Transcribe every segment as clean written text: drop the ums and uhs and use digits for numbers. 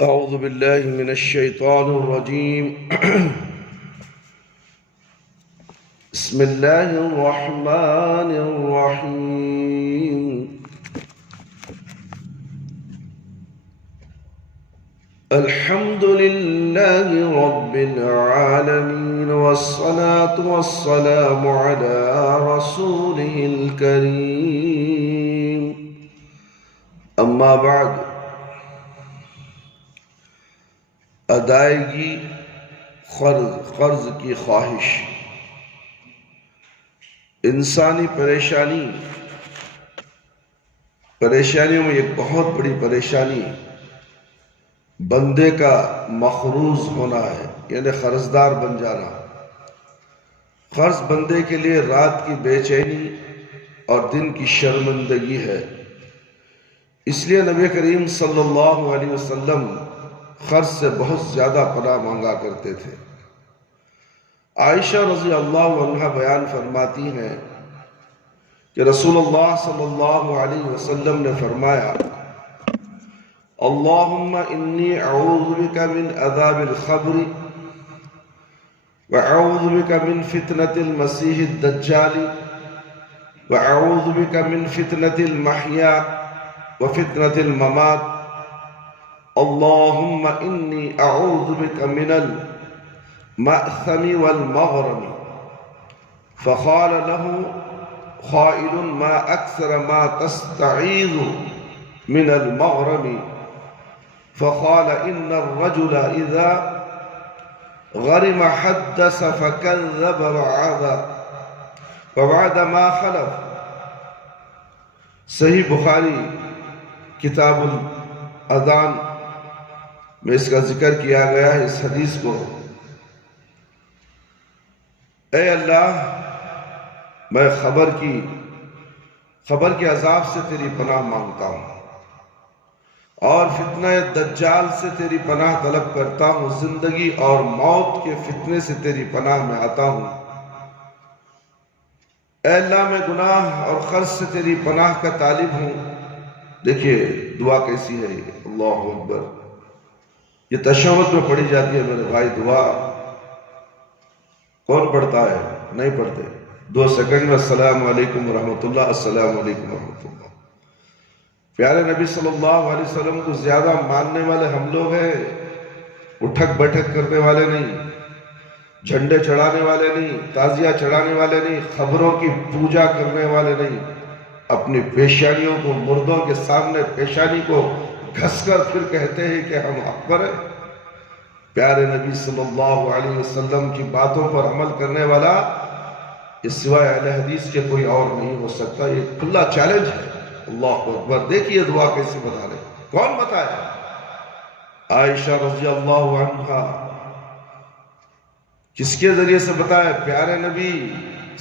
أعوذ بالله من الشيطان الرجيم بسم الله الرحمن الرحيم الحمد لله رب العالمين والصلاة والسلام على رسوله الكريم أما بعد ادائیگی قرض کی خواہش انسانی پریشانیوں میں ایک بہت بڑی پریشانی بندے کا مقروض ہونا ہے، یعنی قرضدار بن جانا۔ قرض بندے کے لیے رات کی بے چینی اور دن کی شرمندگی ہے۔ اس لیے نبی کریم صلی اللہ علیہ وسلم قرض سے بہت زیادہ پناہ مانگا کرتے تھے۔ عائشہ رضی اللہ عنہا بیان فرماتی ہیں کہ رسول اللہ صلی اللہ علیہ وسلم نے فرمایا: اللہم انی اعوذ بک من عذاب القبر واعوذ بک من فتنة المسیح الدجال واعوذ بک من فتنة المحیا وفتنة الممات اللهم إني أعوذ بك من المأثم والمغرم۔ فقال له قائل: ما أكثر ما تستعيذ من المغرم؟ فقال: إن الرجل إذا غرم حدث فكذب ووعد ما خلف۔ صحیح بخاری کتاب الاذان میں اس کا ذکر کیا گیا ہے۔ اس حدیث کو: اے اللہ، میں خبر کے عذاب سے تیری پناہ مانگتا ہوں اور فتنہ دجال سے تیری پناہ طلب کرتا ہوں، زندگی اور موت کے فتنے سے تیری پناہ میں آتا ہوں۔ اے اللہ، میں گناہ اور قرض سے تیری پناہ کا طالب ہوں۔ دیکھیے دعا کیسی ہے یہ، اللہ اکبر۔ یہ تشہد میں پڑھی جاتی ہے میرے بھائی۔ دعا کون پڑھتا ہے؟ نہیں پڑھتے۔ 2 سیکنڈ میں السلام علیکم ورحمۃ اللہ، السلام علیکم ورحمۃ اللہ۔ پیارے نبی صلی اللہ علیہ وسلم کو زیادہ ماننے والے ہم لوگ ہیں، اٹھک بیٹھک کرنے والے نہیں، جھنڈے چڑھانے والے نہیں، تعزیہ چڑھانے والے نہیں، خبروں کی پوجا کرنے والے نہیں۔ اپنی پیشانیوں کو، مردوں کے سامنے پیشانی کو گھس کر پھر کہتے ہیں کہ ہم حق پر ہیں۔ پیارے نبی صلی اللہ علیہ وسلم کی باتوں پر عمل کرنے والا اس سوائے اہل حدیث کے کوئی اور نہیں ہو سکتا۔ یہ کھلا چیلنج ہے۔ اللہ اکبر۔ دیکھیے دعا کیسے بتا رہے، کون بتایا؟ عائشہ رضی اللہ عنہا۔ کس کے ذریعے سے بتایا؟ پیارے نبی،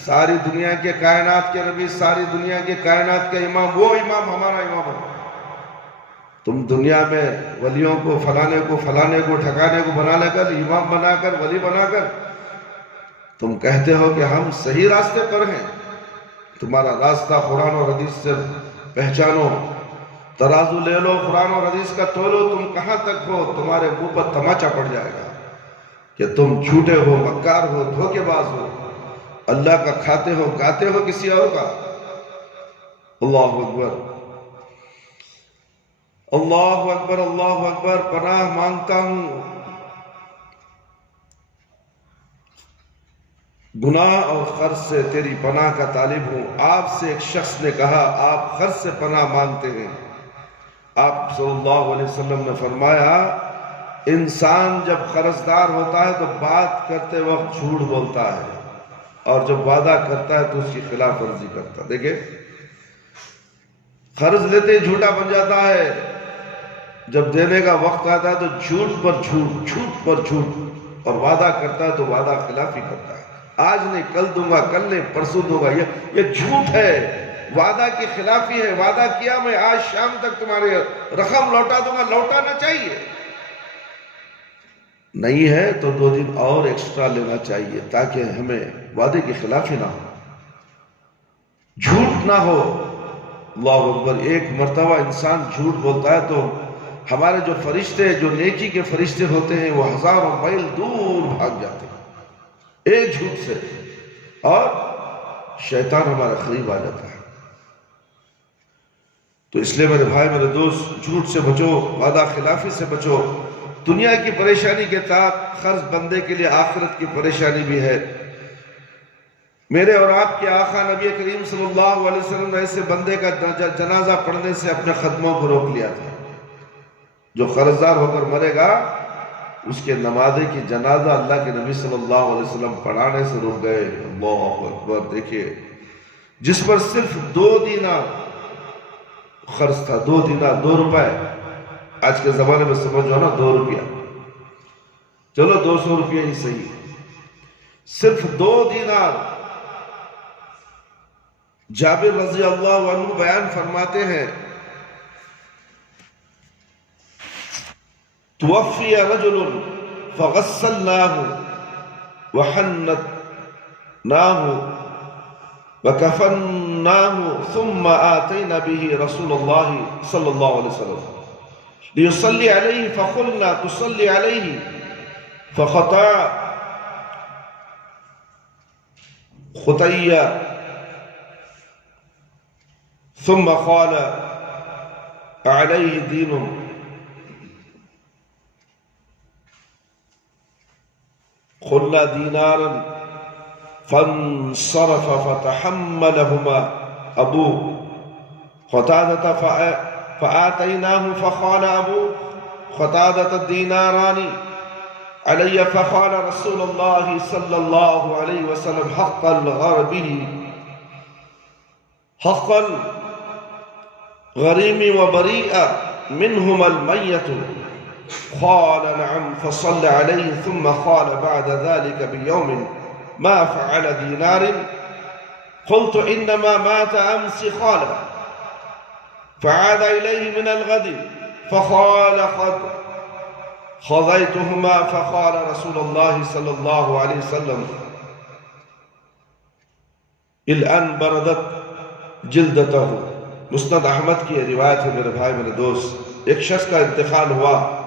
ساری دنیا کے کائنات کے نبی، ساری دنیا کے کائنات کے امام، وہ امام ہمارا امام ہے۔ تم دنیا میں ولیوں کو فلانے کو ٹھکانے کو بنا لے کر، امام بنا کر، ولی بنا کر تم کہتے ہو کہ ہم صحیح راستے پر ہیں۔ تمہارا راستہ قرآن اور حدیث سے پہچانو، ترازو لے لو، قرآن اور حدیث کا تولو، تم کہاں تک ہو؟ تمہارے منہ پر تماچا پڑ جائے گا کہ تم جھوٹے ہو، مکار ہو، دھوکے باز ہو، اللہ کا کھاتے ہو، گاتے ہو کسی اور کا۔ اللہ اکبر، اللہ اکبر، اللہ اکبر۔ پناہ مانگتا ہوں، گناہ اور قرض سے تیری پناہ کا طالب ہوں۔ آپ سے ایک شخص نے کہا آپ قرض سے پناہ مانگتے ہیں۔ آپ صلی اللہ علیہ وسلم نے فرمایا انسان جب قرضدار ہوتا ہے تو بات کرتے وقت جھوٹ بولتا ہے، اور جب وعدہ کرتا ہے تو اس کی خلاف ورزی کرتا ہے۔ دیکھیں، قرض لیتے ہی جھوٹا بن جاتا ہے، جب دینے کا وقت آتا ہے تو جھوٹ پر جھوٹ، جھوٹ پر جھوٹ، اور وعدہ کرتا ہے تو وعدہ خلافی کرتا ہے۔ آج نہیں کل دوں گا، کل نہیں پرسوں دوں گا، یہ جھوٹ ہے، وعدہ کی خلافی ہے۔ وعدہ کیا میں آج شام تک تمہاری رقم لوٹا دوں گا، لوٹانا چاہیے۔ نہیں ہے تو 2 دن اور ایکسٹرا لینا چاہیے تاکہ ہمیں وعدے کی خلافی نہ ہو، جھوٹ نہ ہو۔ اللہ اکبر۔ ایک مرتبہ انسان جھوٹ بولتا ہے تو ہمارے جو فرشتے جو نیکی کے فرشتے ہوتے ہیں وہ ہزاروں میل دور بھاگ جاتے ہیں ایک جھوٹ سے، اور شیطان ہمارا قریب آ جاتا ہے۔ تو اس لیے میرے بھائی میرے دوست، جھوٹ سے بچو، وعدہ خلافی سے بچو۔ دنیا کی پریشانی کے ساتھ قرض بندے کے لیے آخرت کی پریشانی بھی ہے۔ میرے اور آپ کے آقا نبی کریم صلی اللہ علیہ وسلم نے ایسے بندے کا جنازہ پڑھنے سے اپنے قدموں کو روک لیا تھا۔ جو قرضدار ہو کر مرے گا اس کے نمازے کی جنازہ اللہ کے نبی صلی اللہ علیہ وسلم پڑھانے سے رک گئے۔ اللہ اکبر! دیکھیے، جس پر صرف 2 دینار خرچ تھا، 2 دینار 2 روپے، آج کے زمانے میں سمجھو نا 2 روپیہ، چلو 200 روپیہ ہی صحیح، صرف 2 دینار۔ جابر رضی اللہ عنہ بیان فرماتے ہیں، توفی رجل فغسلناه وحنتناه وكفناه ثم آتينا به رسول الله صلى الله عليه وسلم ليصلي عليه فقلنا تصلي عليه فخطأ خطيا ثم قال عليه دين قلنا دينارا فانصرف فتحملهما أبو قتادة فآتيناه فقال أبو قتادة الديناران علي فقال رسول الله صلى الله عليه وسلم حق الغربي حق الغريم وبريء منهما الميت قال نعم فصل عليه ثم قال بعد ذلك بيوم ما فعل دينار قلت إنما مات أمس قال فعاد إليه من الغد فقال قد خضيتهما فقال رسول الله صلى الله عليه وسلم الآن بردت جلدته۔ مسند احمد کی روایت ہے میرے بھائی میرے دوست، ایک شخص کا انتقال ہوا،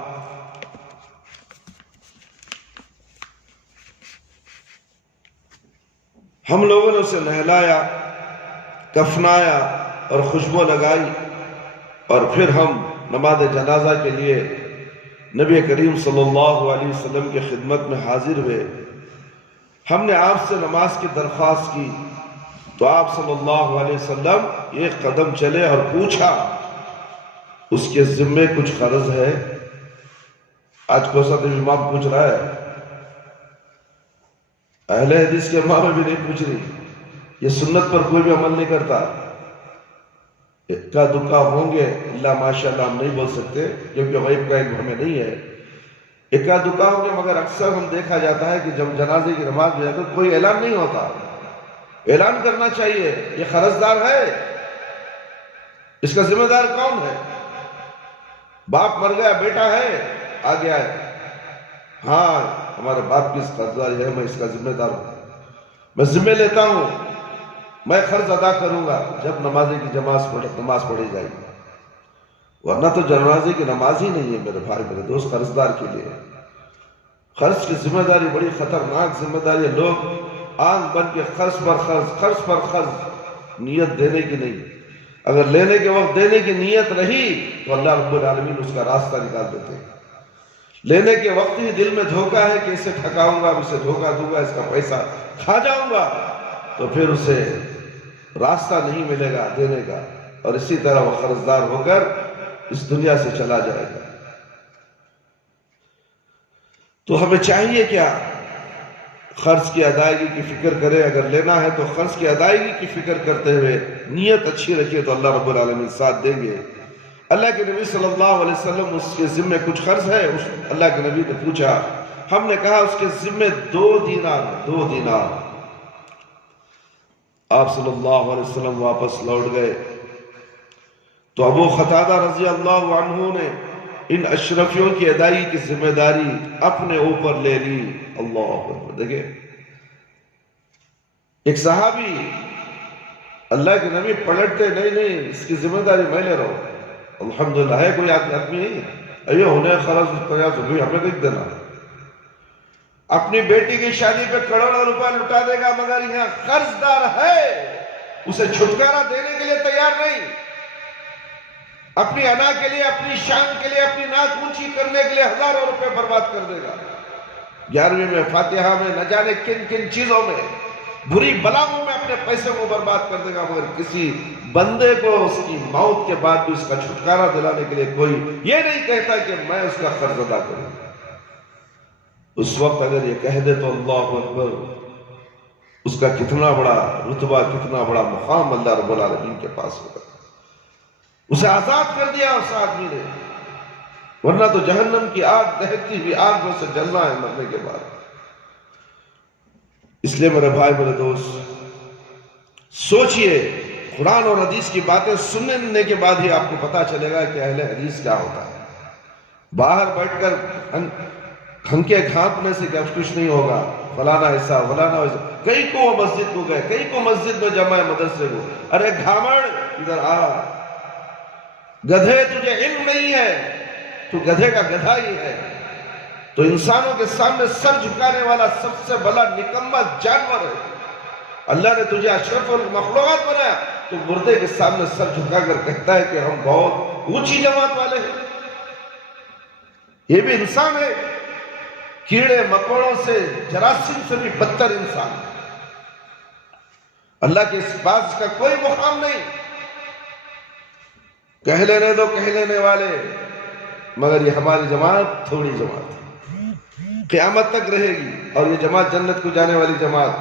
ہم لوگوں نے اسے نہلایا، کفنایا اور خوشبو لگائی، اور پھر ہم نماز جنازہ کے لیے نبی کریم صلی اللہ علیہ وسلم کی خدمت میں حاضر ہوئے۔ ہم نے آپ سے نماز کی درخواست کی تو آپ صلی اللہ علیہ وسلم ایک قدم چلے اور پوچھا اس کے ذمے کچھ قرض ہے؟ آج کو ساتھ امام پوچھ رہا ہے، اہل حدیث کے امام بھی نہیں پوچھ رہی، یہ سنت پر کوئی بھی عمل نہیں کرتا۔ اکا دکا ہوں گے، اللہ ماشاءاللہ ہم نہیں بول سکتے کیونکہ غیب کا علم ہمیں نہیں ہے، اکا دکا ہوں گے، مگر اکثر ہم دیکھا جاتا ہے کہ جب جنازے کی نماز میں جاتا ہے کوئی اعلان نہیں ہوتا۔ اعلان کرنا چاہیے، یہ قرضدار ہے، اس کا ذمہ دار کون ہے؟ باپ مر گیا، بیٹا ہے آ گیا ہے، ہاں ہمارے باپ کی قرضداری ہے، میں اس کا ذمہ دار ہوں، میں ذمہ لیتا ہوں، میں قرض ادا کروں گا جب نمازے کی نماز پڑھی جائے گی، ورنہ تو جنازے کی نماز ہی نہیں ہے میرے بھائی میرے دوست قرضدار کے لیے۔ قرض کی ذمہ داری بڑی خطرناک ذمہ داری ہے، لوگ آنکھ بن کے قرض پر قرض، نیت دینے کی نہیں، اگر لینے کے وقت دینے کی نیت رہی تو اللہ رب العالمین اس کا راستہ نکال دیتے ہیں۔ لینے کے وقت ہی دل میں دھوکہ ہے کہ اسے ٹھکاؤں گا، اسے دھوکہ دوں گا، اس کا پیسہ کھا جاؤں گا، تو پھر اسے راستہ نہیں ملے گا دینے کا، اور اسی طرح وہ قرضدار ہو کر اس دنیا سے چلا جائے گا۔ تو ہمیں چاہیے کیا؟ قرض کی ادائیگی کی فکر کرے، اگر لینا ہے تو قرض کی ادائیگی کی فکر کرتے ہوئے نیت اچھی رکھیے تو اللہ رب العالمین ساتھ دیں گے۔ اللہ کے نبی صلی اللہ علیہ وسلم اس کے ذمے کچھ قرض ہے، اللہ کے نبی نے پوچھا، ہم نے کہا اس کے ذمے 2 دینار ہے، 2 دینار۔ آپ صلی اللہ علیہ وسلم واپس لوٹ گئے تو ابو قتادہ رضی اللہ عنہ نے ان اشرفیوں کی ادائیگی کی ذمہ داری اپنے اوپر لے لی۔ اللہ اکبر! دیکھیں، ایک صحابی اللہ کے نبی پلٹتے نہیں، اس کی ذمہ داری میں لے رہا ہوں، الحمدللہ ہے کوئی آدمی نہیں، یہ ہونے خرچ پریاس ہوئی ہمیں کچھ دینا. اپنی بیٹی کی شادی پہ کروڑوں روپے لٹا دے گا مگر یہاں قرض دار ہے اسے چھٹکارا دینے کے لیے تیار نہیں. اپنی انا کے لیے، اپنی شان کے لیے، اپنی ناک اونچی کرنے کے لیے ہزاروں روپے برباد کر دے گا. 11ویں میں فاتحہ میں نہ جانے کن کن چیزوں میں بری بلاؤں میں اپنے پیسے کو برباد کر دے گا مگر کسی بندے کو اس کی موت کے بعد بھی اس کا چھٹکارا دلانے کے لیے کوئی یہ نہیں کہتا کہ میں اس کا قرض ادا کروں. اس وقت اگر یہ کہہ دے تو اللہ اکبر، اس کا کتنا بڑا رتبہ، کتنا بڑا مقام اللہ رب العالمین کے پاس ہوگا. اسے آزاد کر دیا اس آدمی نے، ورنہ تو جہنم کی آگ، دہکتی ہوئی آگ میں سے جلنا ہے مرنے کے بعد. اس لیے میرے بھائی میرے دوست سوچئے، قرآن اور حدیث کی باتیں سننے کے بعد ہی آپ کو پتا چلے گا کہ اہل حدیث کیا ہوتا ہے. باہر بیٹھ کر ہنکے گھانپنے سے کچھ نہیں ہوگا. فلانا ایسا فلانا ایسا، کئی کو وہ مسجد کو گئے، کئی کو مسجد میں جمع مدرسے کو. ارے گھامڑ ادھر آ، گدھے تجھے علم نہیں ہے، تو گدھے کا گدھا ہی ہے. تو انسانوں کے سامنے سر جھکانے والا سب سے بڑا نکما جانور ہے. اللہ نے تجھے اشرف المخلوقات بنایا، تو مردے کے سامنے سر جھکا کر کہتا ہے کہ ہم بہت اونچی جماعت والے ہیں. یہ بھی انسان ہے، کیڑے مکوڑوں سے، جراثیم سے بھی بدتر انسان. اللہ کے اس بات کا کوئی مقام نہیں. کہہ لینے دو کہہ لینے والے، مگر یہ ہماری جماعت تھوڑی جماعت قیامت تک رہے گی، اور یہ جماعت جنت کو جانے والی جماعت.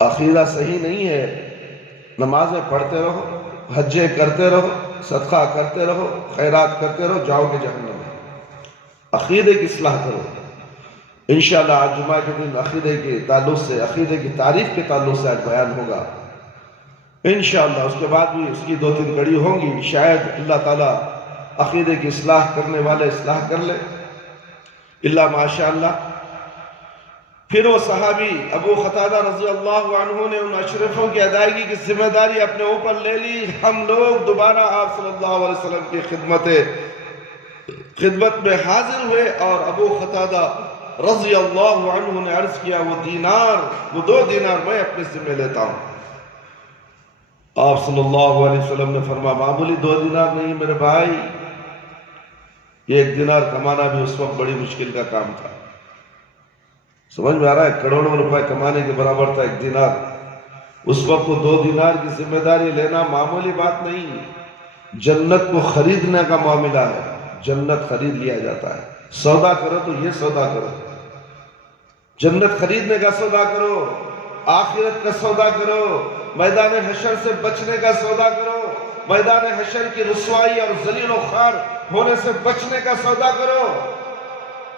عقیدہ صحیح نہیں ہے، نمازیں پڑھتے رہو، حجیں کرتے رہو، صدقہ کرتے رہو، خیرات کرتے رہو، جاؤ گے جہنم میں. عقیدے کی اصلاح کرو. انشاءاللہ آج جمعہ کے دن عقیدے کے تعلق سے، عقیدے کی تعریف کے تعلق سے آج بیان ہوگا انشاءاللہ. اس کے بعد بھی اس کی 2-3 کڑی ہوں گی. شاید اللہ تعالیٰ عقیدے کی اصلاح کرنے والے اصلاح کر لے، اللہ ماشاءاللہ. پھر وہ صحابی ابو قتادہ رضی اللہ عنہ نے ان اشرفوں کی ادائیگی کی ذمہ داری اپنے اوپر لے لی. ہم لوگ دوبارہ آپ صلی اللہ علیہ وسلم کی خدمت میں حاضر ہوئے، اور ابو قتادہ رضی اللہ عنہ نے عرض کیا وہ 2 دینار میں اپنے ذمہ لیتا ہوں. آپ صلی اللہ علیہ وسلم نے فرمایا معمولی 2 دینار نہیں میرے بھائی، یہ 1 دینار کمانا بھی اس وقت بڑی مشکل کا کام تھا. سمجھ میں آ رہا ہے؟ کروڑوں روپے کمانے کے برابر تھا 1 دینار. اس وقت وہ 2 دینار کی ذمہ داری لینا معمولی بات نہیں. جنت کو خریدنے کا معاملہ ہے، جنت خرید لیا جاتا ہے. سودا کرو تو یہ سودا کرو، جنت خریدنے کا سودا کرو، آخرت کا سودا کرو، میدان حشر سے بچنے کا سودا کرو، میدان حشر کی رسوائی اور ذلیل و خوار ہونے سے بچنے کا سودا کرو.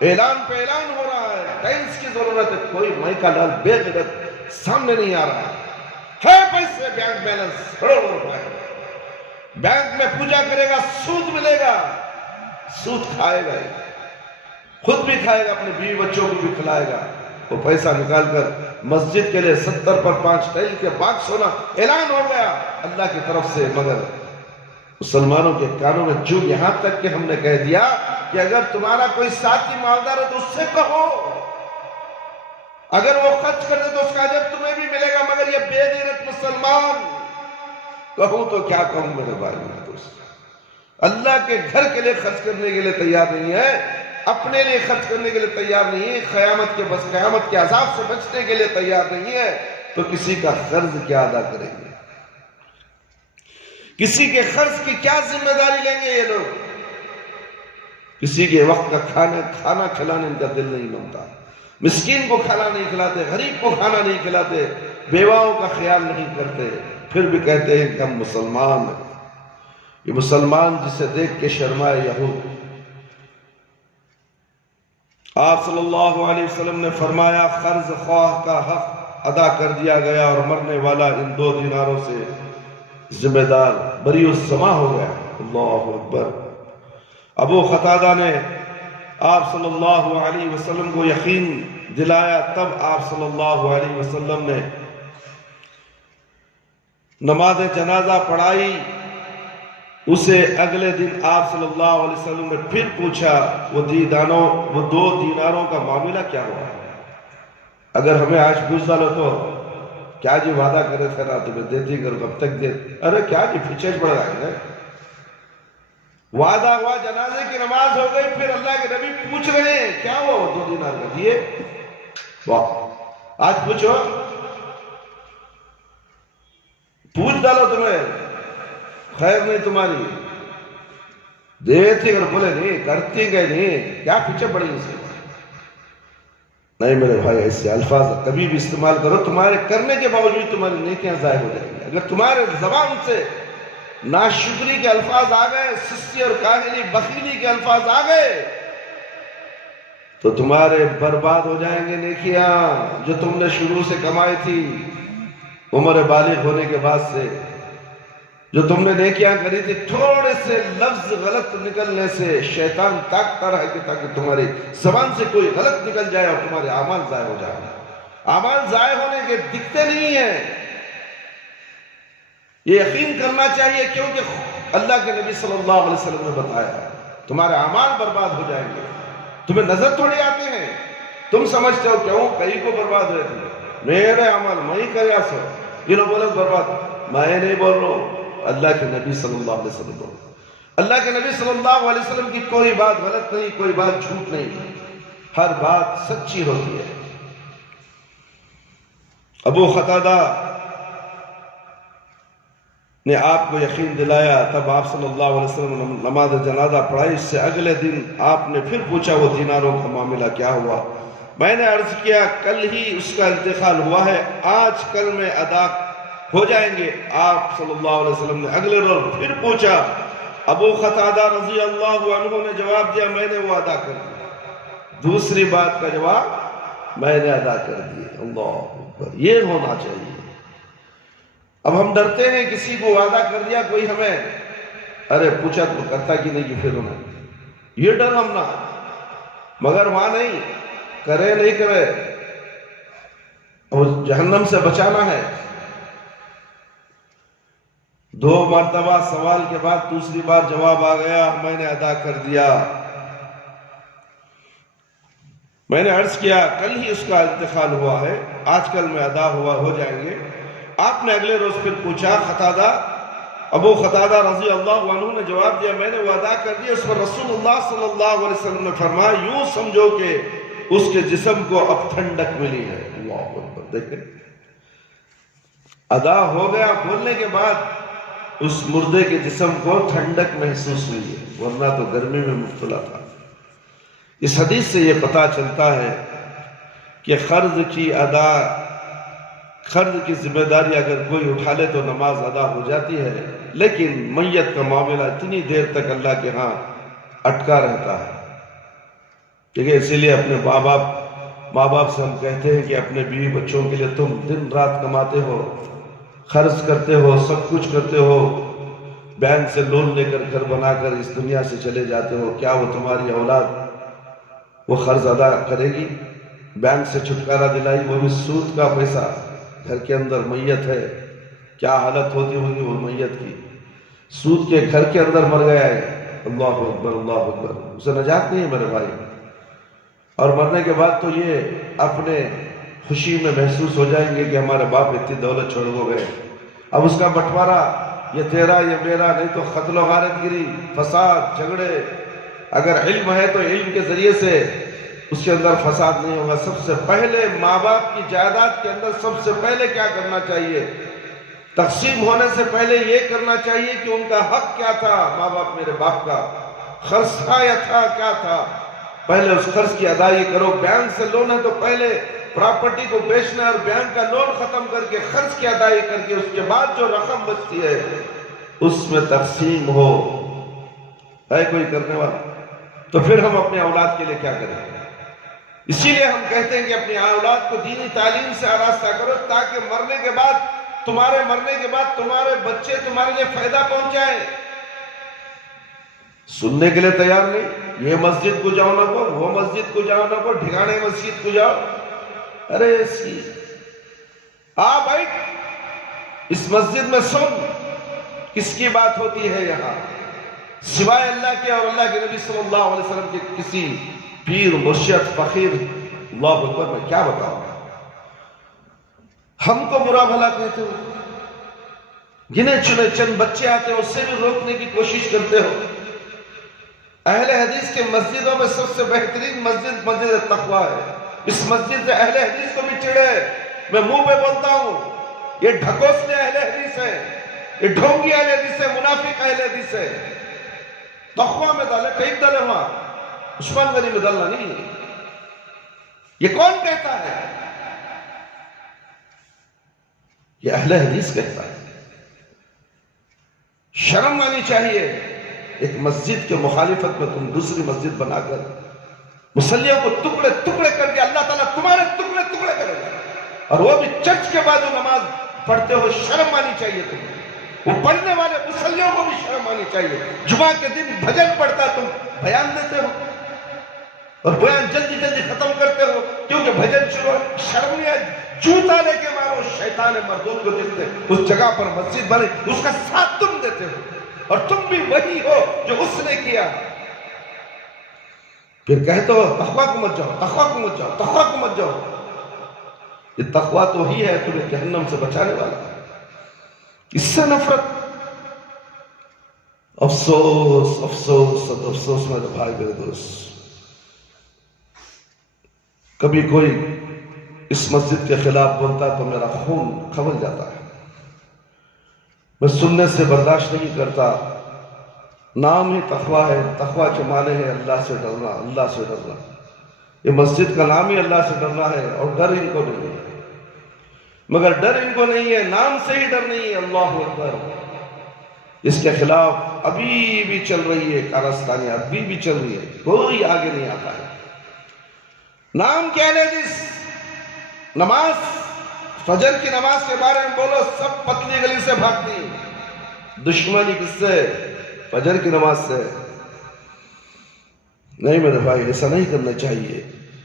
اعلان پہ اعلان ہو رہا ہے، ٹائلز کی ضرورت ہے، کوئی مائی کا لال بے غیرت سامنے نہیں آ رہا ہے پیسے بینک بیلنس کروڑوں روپے، بینک میں پوجا کرے گا سود ملے گا، سود کھائے گا، خود بھی کھائے گا، اپنے بیوی بچوں کو بھی کھلائے گا. وہ پیسہ نکال کر مسجد کے لیے 70 پر 5 ٹائل کے باکس ہونا اعلان ہو گیا اللہ کی طرف سے. مگر مسلمانوں کے کانوں میں جو یہاں تک کہ ہم نے کہہ دیا کہ اگر تمہارا کوئی ساتھی مالدار ہے تو اس سے کہو، اگر وہ خرچ کر دے تو اس کا اجر تمہیں بھی ملے گا. مگر یہ بے غیرت مسلمان، کہوں تو کیا کہوں میرے بھائی میرے دوست، اللہ کے گھر کے لیے خرچ کرنے کے لیے تیار نہیں ہے، اپنے لیے خرچ کرنے کے لیے تیار نہیں ہے، قیامت کے عذاب سے بچنے کے لیے تیار نہیں ہے، تو کسی کا قرض کیا ادا کریں گے؟ کسی کے قرض کی کیا ذمہ داری لیں گے یہ لوگ؟ کسی کے وقت کا کھانا کھلانے ان کا دل نہیں مانتا، مسکین کو کھانا نہیں کھلاتے، غریب کو کھانا نہیں کھلاتے، بیواؤں کا خیال نہیں کرتے، پھر بھی کہتے ہیں کہ ہم مسلمان ہیں. یہ مسلمان جسے دیکھ کے شرمائے یہود. آپ صلی اللہ علیہ وسلم نے فرمایا قرض خواہ کا حق ادا کر دیا گیا اور مرنے والا ان 2 دیناروں سے ذمہ دار بری الزما ہو گیا. اللہ اکبر. ابو قتادہ نے آپ صلی اللہ علیہ وسلم کو یقین دلایا، تب آپ صلی اللہ علیہ وسلم نے نماز جنازہ پڑھائی. اسے اگلے دن آپ صلی اللہ علیہ وسلم نے پھر پوچھا وہ 2 دیناروں کا معاملہ کیا ہوا؟ اگر ہمیں آج پوچھ ڈالو تو کیا جی وعدہ کرے تھے نا تمہیں دیتی کرو کب تک دے، ارے کیا جی پیچھے پڑ رہے ہیں، وعدہ ہوا جنازے کی نماز ہو گئی، پھر اللہ کے نبی پوچھ رہے ہیں کیا ہوا 2 دینار کا دیے؟ واہ، آج پوچھو، پوچھ ڈالو تمہیں خیر نہیں تمہاری، دیتی کر بولے نہیں کرتی گئے نہیں، کیا پیچھے پڑی اسے؟ نہیں میرے بھائی، ایسے الفاظ کبھی بھی استعمال کرو، تمہارے کرنے کے باوجود تمہاری نیکیاں ضائع ہو جائیں گی۔ اگر تمہارے زبان سے ناشکری کے الفاظ آ گئے، سستی اور کاہلی بخیلی کے الفاظ آ گئے تو تمہارے برباد ہو جائیں گے نیکیاں جو تم نے شروع سے کمائی تھی، عمر بالغ ہونے کے بعد سے جو تم نے نیکیاں کری تھی، تھوڑے سے لفظ غلط نکلنے سے شیطان طاقتا رہا کہ تاکہ تمہاری زبان سے کوئی غلط نکل جائے اور تمہارے اعمال ضائع ہو جائیں۔ اعمال ضائع ہونے کے دکھتے نہیں ہیں، یہ یقین کرنا چاہیے، کیونکہ اللہ کے نبی صلی اللہ علیہ وسلم نے بتایا تمہارے اعمال برباد ہو جائیں گے۔ تمہیں نظر تھوڑی آتے ہیں، تم سمجھتے ہو کیوں کئی کو برباد ہوئے تھے، میرے عمل میں ہی کریا سو، یہ لوگ بولت برباد، میں نہیں بول رہا ہوں، اللہ کے نبی صلی اللہ علیہ وسلم بول رہا ہوں۔ اللہ کے نبی صلی اللہ علیہ وسلم کی کوئی بات غلط نہیں، کوئی بات جھوٹ نہیں، ہر بات سچی ہوتی ہے۔ ابو قتادہ نے آپ کو یقین دلایا، تب آپ صلی اللہ علیہ وسلم نے نماز جنازہ پڑھائی، اس سے اگلے دن آپ نے پھر پوچھا وہ دیناروں کا معاملہ کیا ہوا؟ میں نے عرض کیا کل ہی اس کا انتقال ہوا ہے، آج کل میں ادا ہو جائیں گے۔ آپ صلی اللہ علیہ وسلم نے اگلے روز پھر پوچھا، ابو قتادہ رضی اللہ عنہ نے جواب دیا میں نے وہ ادا کر دیا، دوسری بات کا جواب میں نے ادا کر دیا۔ اللہ اکبر، یہ ہونا چاہیے۔ اب ہم ڈرتے ہیں کسی کو وعدہ کر دیا کوئی ہمیں، ارے پوچھا تو کرتا کہ نہیں کہ پھر انہیں، یہ ڈر ہم نہ، مگر وہاں نہیں، کرے نہیں کرے اور جہنم سے بچانا ہے۔ 2 مرتبہ سوال کے بعد دوسری بار جواب آ گیا، میں نے ادا کر دیا۔ میں نے عرض کیا کل ہی اس کا انتقال ہوا ہے، آج کل میں ادا ہو جائیں گے۔ آپ نے اگلے روز پھر پوچھا، ابو قتادہ رضی اللہ عنہ نے جواب دیا میں نے وہ ادا کر دیا۔ اس پر رسول اللہ صلی اللہ علیہ وسلم نے فرمایا یوں سمجھو کہ اس کے جسم کو اب ٹھنڈک ملی ہے۔ اللہ اکبر، دیکھیں ادا ہو گیا، بولنے کے بعد اس مردے کے جسم کو ٹھنڈک محسوس ہوئی ہے، ورنہ تو گرمی میں مبتلا تھا۔ اس حدیث سے یہ پتہ چلتا ہے کہ قرض کی ذمہ داری اگر کوئی اٹھا لے تو نماز ادا ہو جاتی ہے، لیکن میت کا معاملہ اتنی دیر تک اللہ کے ہاں اٹکا رہتا ہے۔ ٹھیک ہے، اسی لیے اپنے ماں باپ سے ہم کہتے ہیں کہ اپنے بیوی بچوں کے لیے تم دن رات کماتے ہو، خرچ کرتے ہو، سب کچھ کرتے ہو، بینک سے لون لے کر گھر بنا کر اس دنیا سے چلے جاتے ہو، کیا وہ تمہاری اولاد وہ قرض ادا کرے گی؟ بینک سے چھٹکارا دلائی، وہ بھی سود کا پیسہ، گھر کے اندر میت ہے، کیا حالت ہوتی ہوگی وہ میت کی، سود کے گھر کے اندر مر گیا ہے۔ اللہ اکبر، اللہ اکبر، اسے نجات نہیں ہے میرے بھائی۔ اور مرنے کے بعد تو یہ اپنے خوشی میں محسوس ہو جائیں گے کہ ہمارے باپ اتنی دولت چھوڑ ہو گئے، اب اس کا بٹوارا یہ تیرا یہ میرا نہیں تو قتل و غارت گری، فساد، جھگڑے۔ اگر علم ہے تو علم کے ذریعے سے اس کے اندر فساد نہیں ہوگا۔ سب سے پہلے ماں باپ کی جائیداد کے اندر سب سے پہلے کیا کرنا چاہیے؟ تقسیم ہونے سے پہلے یہ کرنا چاہیے کہ ان کا حق کیا تھا، ماں باپ میرے باپ کا قرض تھا یا تھا کیا تھا، پہلے اس قرض کی ادائیگی کرو۔ بینک سے لون ہے تو پہلے پراپرٹی کو بیچنا ہے اور بینک کا لون ختم کر کے قرض کی ادائیگی کر کے اس کے بعد جو رقم بچتی ہے اس میں تقسیم ہو۔ ہے کوئی کرنے والا؟ تو پھر ہم اپنے اولاد کے لیے کیا کریں؟ اسی لیے ہم کہتے ہیں کہ اپنی اولاد کو دینی تعلیم سے آراستہ کرو تاکہ مرنے کے بعد تمہارے بچے تمہارے لیے فائدہ پہنچائیں۔ سننے کے لیے تیار نہیں، یہ مسجد کو جاؤ نہ کو، وہ مسجد کو جاؤ نہ کو، ٹھکانے مسجد کو جاؤ، ارے بیٹھ اس مسجد میں سن کس کی بات ہوتی ہے یہاں۔ سوائے اللہ کے اور اللہ کے نبی صلی اللہ علیہ وسلم کے کسی پیر مرشد فقیر، اللہ اکبر، میں کیا بتاؤں؟ ہم کو برا بھلا کہتے ہو، گنے چنے چند بچے آتے ہیں اس سے بھی روکنے کی کوشش کرتے ہو۔ اہل حدیث کے مسجدوں میں سب سے بہترین مسجد مسجد تقویٰ ہے۔ اس مسجد سے اہل حدیث کو بھی چڑھے، میں منہ پہ بولتا ہوں، یہ ڈھکوسلے اہل حدیث ہے، یہ ڈھونگی اہل حدیث ہے، منافق اہل حدیث ہے۔ تقویٰ میں ڈالے، کہیں ڈالے وہاں، عثمان غنی میں ڈالنا نہیں۔ یہ کون کہتا ہے؟ یہ اہل حدیث کہتا ہے۔ شرم آنی چاہیے، ایک مسجد کے مخالفت میں تم دوسری مسجد بنا کر مصلیوں کو ٹکڑے ٹکڑے کر کے اللہ تعالیٰ تمہارے ٹکڑے ٹکڑے کرے گا، اور وہ بھی چرچ کے بعد نماز پڑھتے ہو۔ شرم آنی چاہیے تمہیں، وہ پڑھنے والے مصلیوں کو بھی شرم آنی چاہیے۔ جمعہ کے دن بھجن پڑھتا تم بیان دیتے ہو، اور بیان جلدی جلدی ختم کرتے ہو کیونکہ بھجن شروع ہے۔ شرم نہیں ہے؟ جوتا لے کے مارو شیطان مردود کو، جس نے اس جگہ پر مسجد بنی اس کا ساتھ تم دیتے ہو، اور تم بھی وہی ہو جو اس نے کیا۔ پھر کہتے ہو تقویٰ کو مت جاؤ، تقویٰ کو مت جاؤ، تقویٰ کو مت جاؤ۔ یہ تقویٰ تو ہی ہے تمہیں جہنم سے بچانے والا۔ اس سے نفرت، افسوس افسوس افسوس میرے بھائی میرے دوست، کبھی کوئی اس مسجد کے خلاف بولتا تو میرا خون کھول جاتا ہے، میں سننے سے برداشت نہیں کرتا۔ نام ہی تقویٰ ہے، تقویٰ کے معنی ہے اللہ سے ڈرنا، اللہ سے ڈرنا۔ یہ مسجد کا نام ہی اللہ سے ڈرنا ہے، اور ڈر ان کو نہیں ہے، مگر ڈر ان کو نہیں ہے، نام سے ہی ڈر نہیں ہے۔ اللہ اکبر۔ اس کے خلاف ابھی بھی چل رہی ہے کارستانی، ابھی بھی چل رہی ہے، کوئی آگے نہیں آتا ہے۔ نام کیا ہے؟ نماز، فجر کی نماز کے بارے میں بولو، سب پتلی گلی سے بھاگتی ہیں۔ دشمنی کس سے؟ فجر کی نماز سے۔ نہیں میرے بھائی، ایسا نہیں کرنا چاہیے۔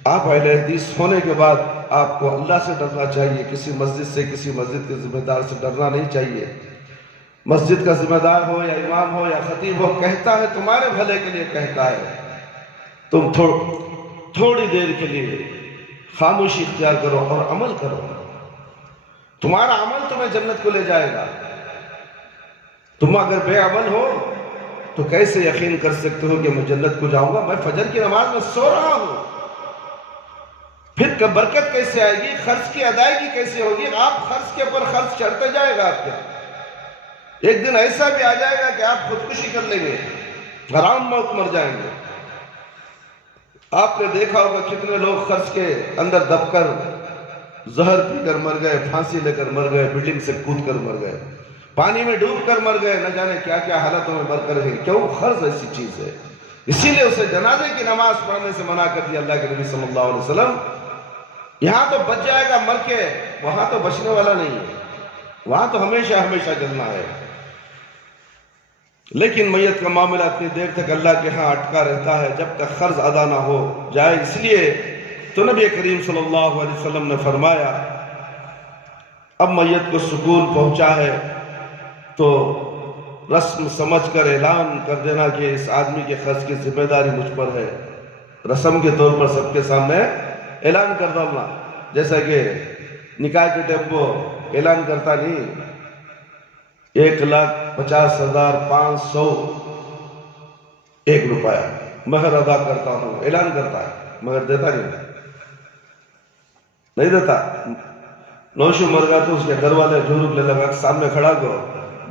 آپ اہل حدیث ہونے کے بعد آپ کو اللہ سے ڈرنا چاہیے، کسی مسجد سے، کسی مسجد کے ذمہ دار سے ڈرنا نہیں چاہیے۔ مسجد کا ذمہ دار ہو یا امام ہو یا خطیب ہو، کہتا ہے تمہارے بھلے کے لیے کہتا ہے، تم تھوڑی دیر کے لیے خاموشی اختیار کرو اور عمل کرو، تمہارا عمل تمہیں جنت کو لے جائے گا۔ تم اگر بے عمل ہو تو کیسے یقین کر سکتے ہو کہ میں جنت کو جاؤں گا؟ میں فجر کی نماز میں سو رہا ہوں، پھر برکت کیسے آئے گی؟ خرچ کی ادائیگی کیسے ہوگی؟ آپ خرچ کے اوپر خرچ چڑھتے جائے گا آپ کے۔ ایک دن ایسا بھی آ جائے گا کہ آپ خودکشی کر لیں گے، حرام موت مر جائیں گے۔ آپ نے دیکھا ہوگا کتنے لوگ خرچ کے اندر دب کر زہر پی کر مر گئے، پھانسی لے کر مر گئے، بلڈنگ سے کود کر مر گئے، پانی میں ڈوب کر مر گئے، نہ جانے کیا کیا حالتوں میں مر کر گئے۔ کیوں؟ خرچ ایسی چیز ہے، اسی لیے اسے جنازے کی نماز پڑھنے سے منع کر دیا اللہ کے نبی صلی اللہ علیہ وسلم۔ یہاں تو بچ جائے گا مر کے، وہاں تو بچنے والا نہیں ہے، وہاں تو ہمیشہ ہمیشہ جلنا ہے۔ لیکن میت کا معاملہ اتنی دیر تک اللہ کے ہاں اٹکا رہتا ہے جب تک قرض ادا نہ ہو جائے۔ اس لیے تو نبی کریم صلی اللہ علیہ وسلم نے فرمایا، اب میت کو سکون پہنچا ہے تو رسم سمجھ کر اعلان کر دینا کہ اس آدمی کے خرچ کی ذمہ داری مجھ پر ہے، رسم کے طور پر سب کے سامنے اعلان کر ڈالنا، جیسا کہ نکاح کے ٹیمپو اعلان کرتا نہیں، 1,50,500 روپیہ مہر ادا کرتا ہوں، اعلان کرتا ہے مگر دیتا نہیں دیتا۔ نوشو مر گا تو اس کے گھر والے جھوٹ لے لگا سامنے کھڑا کرو،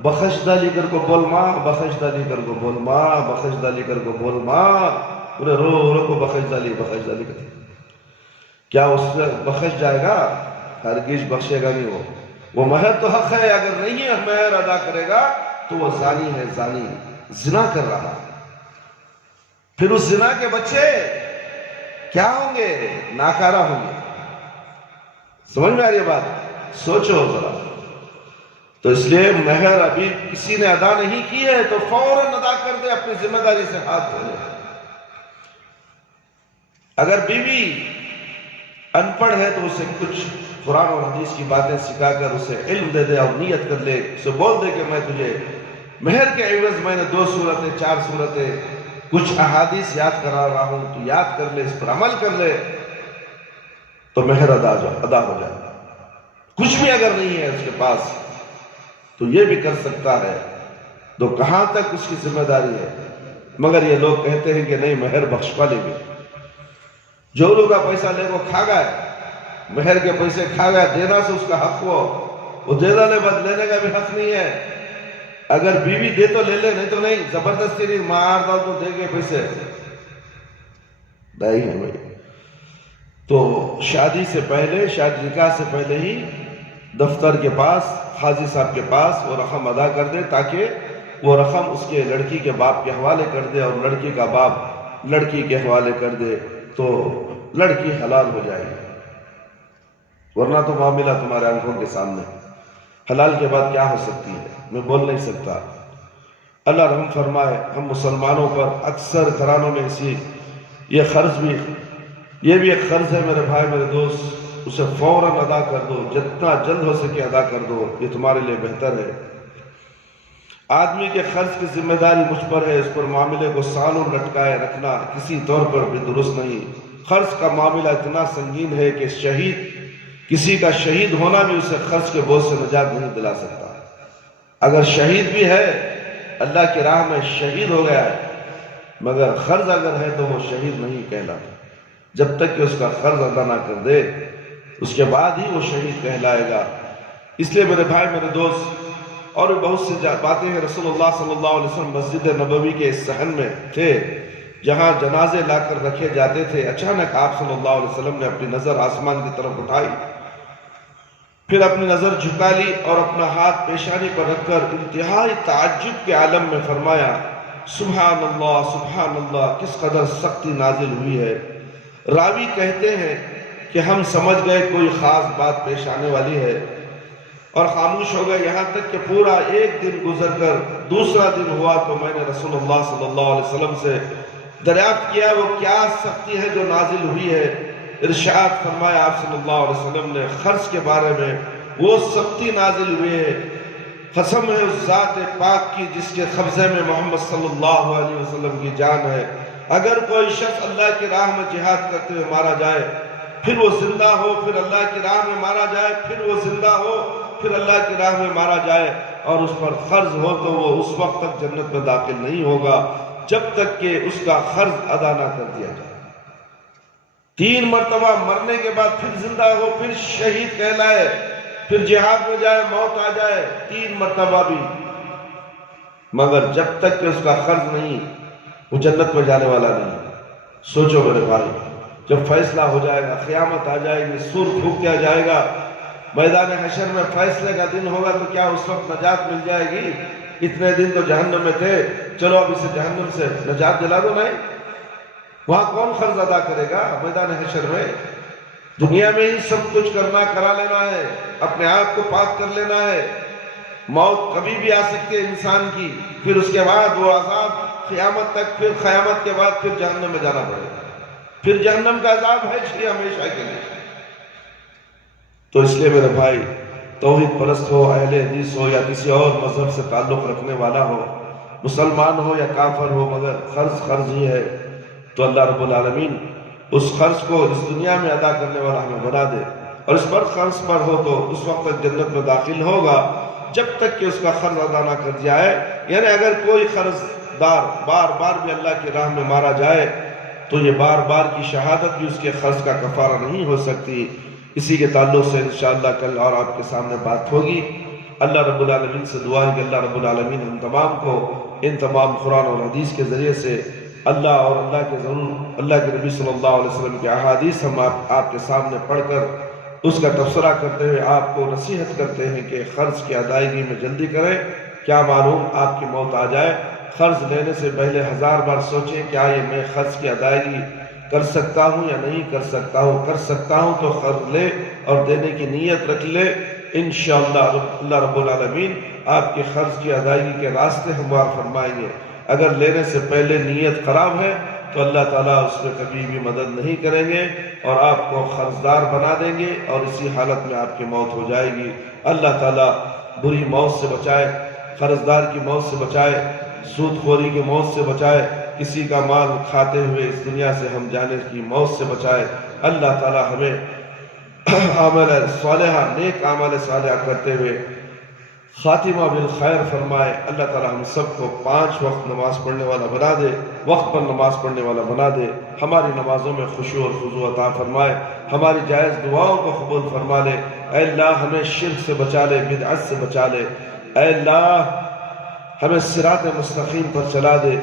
بخش دالی کر کو بول ماں، بخش دالی کر کو بول ماں، بخش دالی کر کو بول ماں، پورے رو کو بخش دالی کرتے۔ کیا اس سے بخش جائے گا؟ ہرگز بخشے گا نہیں۔ وہ مہر تو حق ہے، اگر نہیں ہے مہر ادا کرے گا تو وہ زانی ہے، زانی زنا کر رہا۔ پھر اس زنا کے بچے کیا ہوں گے؟ ناکارہ ہوں گے۔ سمجھ میں آ رہی ہے بات؟ سوچو ذرا۔ تو اس لیے مہر ابھی کسی نے ادا نہیں کی ہے تو فوراً ادا کر دے، اپنی ذمہ داری سے ہاتھ دھو لے۔ اگر بیوی ان پڑھ ہے تو اسے کچھ قرآن اور حدیث کی باتیں سکھا کر اسے علم دے دے اور نیت کر لے، اسے بول دے کہ میں تجھے مہر کے عوض میں نے 2 صورتیں 4 صورتیں کچھ احادیث یاد کرا رہا ہوں، تو یاد کر لے، اس پر عمل کر لے تو مہر ادا ہو جائے۔ کچھ بھی اگر نہیں ہے اس کے پاس تو یہ بھی کر سکتا ہے، تو کہاں تک اس کی ذمہ داری ہے؟ مگر یہ لوگ کہتے ہیں کہ نہیں، مہر بخشوا لیں گے۔ جو لوگ کا پیسہ لے کو کھا گئے، مہر کے پیسے کھا گئے، دینا سے اس کا حق ہو، وہ دینا لے، بس لینے کا بھی حق نہیں ہے۔ اگر بیوی دے تو لے لے، نہیں تو نہیں، زبردستی نہیں، مار ڈال تو دے گے پیسے نہیں ہے بھائی۔ تو شادی سے پہلے، شادی نکاح سے پہلے ہی دفتر کے پاس، قاضی صاحب کے پاس وہ رقم ادا کر دے، تاکہ وہ رقم اس کے لڑکی کے باپ کے حوالے کر دے اور لڑکی کا باپ لڑکی کے حوالے کر دے، تو لڑکی حلال ہو جائے گی۔ ورنہ تو معاملہ تمہارے آنکھوں کے سامنے، حلال کے بعد کیا ہو سکتی ہے میں بول نہیں سکتا۔ اللہ رحم فرمائے، ہم مسلمانوں پر اکثر گھرانوں میں یہ قرض بھی، یہ بھی ایک قرض ہے میرے بھائی میرے دوست، اسے فوراً ادا کر دو، جتنا جلد ہو سکے ادا کر دو، یہ تمہارے لیے بہتر ہے۔ آدمی کے قرض کی ذمہ داری مجھ پر ہے، اس پر معاملے کو سالوں لٹکائے رکھنا کسی طور پر بھی درست نہیں۔ قرض کا معاملہ اتنا سنگین ہے کہ کسی کا شہید ہونا بھی اسے قرض کے بوجھ سے نجات نہیں دلا سکتا۔ اگر شہید بھی ہے، اللہ کی راہ میں شہید ہو گیا ہے، مگر قرض اگر ہے تو وہ شہید نہیں کہلاتا۔ جب تک کہ اس کا قرض ادا نہ کر دے، اس کے بعد ہی وہ شہید کہلائے گا۔ اس لیے میرے بھائی میرے دوست، اور بھی بہت سی باتیں ہیں۔ رسول اللہ صلی اللہ علیہ وسلم مسجد نبوی کے اس صحن میں تھے جہاں جنازے لا کر رکھے جاتے تھے۔ اچانک آپ صلی اللہ علیہ وسلم نے اپنی نظر آسمان کی طرف اٹھائی، پھر اپنی نظر جھکا لی اور اپنا ہاتھ پیشانی پر رکھ کر انتہائی تعجب کے عالم میں فرمایا، سبحان اللہ، کس قدر سختی نازل ہوئی ہے۔ راوی کہتے ہیں کہ ہم سمجھ گئے کوئی خاص بات پیش آنے والی ہے، اور خاموش ہو گئے، یہاں تک کہ پورا ایک دن گزر کر دوسرا دن ہوا تو میں نے رسول اللہ صلی اللہ علیہ وسلم سے دریافت کیا وہ کیا سختی ہے جو نازل ہوئی ہے۔ ارشاد فرمایا آپ صلی اللہ علیہ وسلم نے قرض کے بارے میں، وہ سختی نازل ہوئی ہے، قسم ہے اس ذات پاک کی جس کے قبضے میں محمد صلی اللہ علیہ وسلم کی جان ہے، اگر کوئی شخص اللہ کی راہ میں جہاد کرتے ہوئے مارا جائے، پھر وہ زندہ ہو، پھر اللہ کی راہ میں مارا جائے، پھر وہ زندہ ہو، پھر اللہ کی راہ میں مارا جائے، اور اس پر قرض ہو تو وہ اس وقت تک جنت میں داخل نہیں ہوگا جب تک کہ اس کا قرض ادا نہ کر دیا جائے۔ 3 مرتبہ مرنے کے بعد پھر زندہ ہو، پھر شہید کہلائے، پھر جہاد میں جائے، موت آ جائے، 3 مرتبہ بھی، مگر جب تک کہ اس کا قرض نہیں، وہ جنت میں جانے والا نہیں۔ سوچو میرے بھائی، جب فیصلہ ہو جائے گا، قیامت آ جائے گی، سور پھونک دیا جائے گا، میدان حشر میں فیصلے کا دن ہوگا، تو کیا اس وقت نجات مل جائے گی؟ اتنے دن تو جہنم میں تھے، چلو اب اسے جہنم سے نجات دلا دو، نہیں؟ وہاں کون قرض ادا کرے گا میدان حشر میں؟ دنیا میں ہی سب کچھ کرا لینا ہے، اپنے آپ کو پاک کر لینا ہے۔ موت کبھی بھی آ سکتی ہے انسان کی، پھر اس کے بعد وہ عذاب قیامت تک، پھر قیامت کے بعد پھر جہنم میں جانا پڑے گا، پھر جہنم کا عذاب ہے ہمیشہ کے لیے۔ تو اس لیے میرے بھائی، توحید پرست ہو، اہل حدیث ہو، یا کسی اور مذہب سے تعلق رکھنے والا ہو، مسلمان ہو یا کافر ہو، مگر قرض ہی ہے، تو اللہ رب العالمین اس قرض کو اس دنیا میں ادا کرنے والا ہمیں بنا دے، اور اس پر قرض پر ہو تو اس وقت تک جنت میں داخل ہوگا جب تک کہ اس کا قرض ادا نہ کر جائے۔ یعنی اگر کوئی قرض دار بار بار بھی اللہ کی راہ میں مارا جائے تو یہ بار بار کی شہادت بھی اس کے قرض کا کفارہ نہیں ہو سکتی۔ اسی کے تعلق سے انشاءاللہ کل اور آپ کے سامنے بات ہوگی۔ اللہ رب العالمین سے دعا ہے کہ اللہ رب العالمین ہم تمام کو ان تمام قرآن اور حدیث کے ذریعے سے اللہ اور اللہ کے نبی صلی اللہ علیہ وسلم کی احادیث ہم آپ کے سامنے پڑھ کر اس کا تبصرہ کرتے ہوئے آپ کو نصیحت کرتے ہیں کہ قرض کی ادائیگی میں جلدی کریں، کیا معلوم آپ کی موت آ جائے۔ قرض لینے سے پہلے 1000 بار سوچیں، کیا یہ میں قرض کی ادائیگی کر سکتا ہوں یا نہیں کر سکتا ہوں۔ کر سکتا ہوں تو قرض لے اور دینے کی نیت رکھ لے، انشاءاللہ اللہ رب العالمین آپ کی قرض کی ادائیگی کے راستے ہموار فرمائیں گے۔ اگر لینے سے پہلے نیت خراب ہے تو اللہ تعالیٰ اس میں کبھی بھی مدد نہیں کریں گے اور آپ کو قرضدار بنا دیں گے، اور اسی حالت میں آپ کی موت ہو جائے گی۔ اللہ تعالیٰ بری موت سے بچائے، قرضدار کی موت سے بچائے، سود خوری کی موت سے بچائے، کسی کا مال کھاتے ہوئے اس دنیا سے ہم جانے کی موت سے بچائے۔ اللہ تعالی ہمیں عمل صالحہ، نیک عمل صالحہ کرتے ہوئے خاتمہ بالخیر فرمائے۔ اللہ تعالی ہم سب کو 5 وقت نماز پڑھنے والا بنا دے، وقت پر نماز پڑھنے والا بنا دے، ہماری نمازوں میں خشوع اور خضوع عطا فرمائے، ہماری جائز دعاؤں کو قبول فرما لے۔ اے اللہ ہمیں شرک سے بچا لے، بدعت سے بچا لے۔ اے اللہ ہمیں صراط مستقیم پر چلا دے۔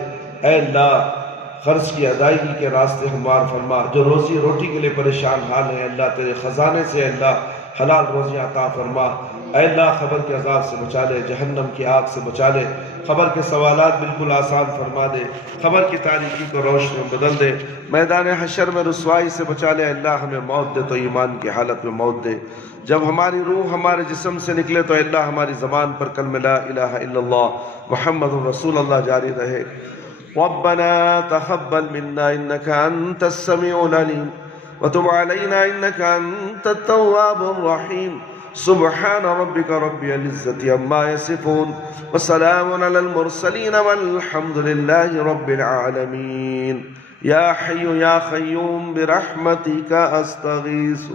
اے اللہ قرض کی ادائیگی کے راستے ہموار فرما، جو روزی روٹی کے لیے پریشان حال ہیں اللہ تیرے خزانے سے اے اللہ حلال روزیاں عطا فرما۔ اے اللہ خبر کے عذاب سے بچا لے، جہنم کی آگ سے بچا لے، خبر کے سوالات بالکل آسان فرما دے، خبر کی تاریکی کو روشنی میں بدل دے، میدان حشر میں رسوائی سے بچا لے۔ اللہ ہمیں موت دے تو ایمان کی حالت میں موت دے، جب ہماری روح ہمارے جسم سے نکلے تو اللہ ہماری زبان پر کلمہ لا الہ الا اللہ محمد رسول اللہ جاری رہے۔ ربنا تقبل منا انك انت السميع العليم وتب علينا انك انت التواب الرحيم سبحان ربك رب العزة عما يصفون وسلام على المرسلين والحمد لله رب العالمين۔ يا حي يا قيوم برحمتك استغيث